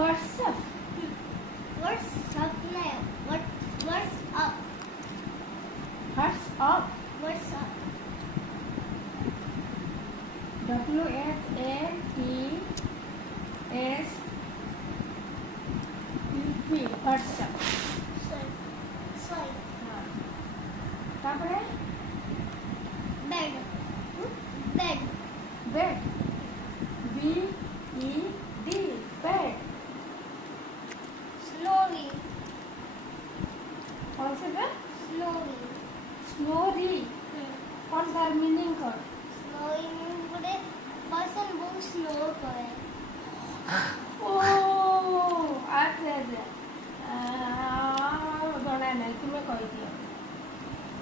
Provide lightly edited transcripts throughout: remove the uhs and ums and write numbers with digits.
WhatsApp. What's up now? What's up? What's up? What's up? WhatsApp. WhatsApp. Sorry. তারপরে Bed. Bed. bed. B-E-D. bed. Snowy. कौन से bed? Snowy. Snowy. कौन सा meaning कर? Snowy means बोले person बहुत snow करे. ओह अच्छा अच्छा जଣା नहीं तुम्हें कही दियो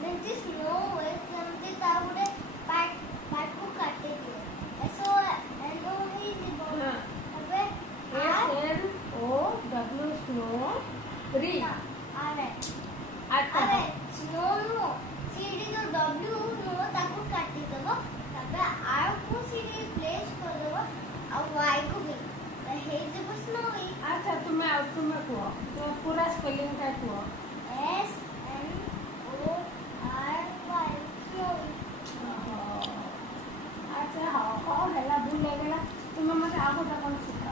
Means snow है समझे ताऊरे पाट को काटे दिए. ऐसो एनो ही जीवन. अबे SNOW स्नो री अरे आता अरे snow नो सीडी जो W नो ताको काटी दबो. तबे R को सीडी प्लेस कर दबो. और Y को भी. हे जब snowy. अच्छा तुम्हें कुह तो पूरा स्पेलिंग का कुह SNORY snowy. अच्छा हाँ हाँ हेला भूल गया तुम्हें मत आगो तक सिखा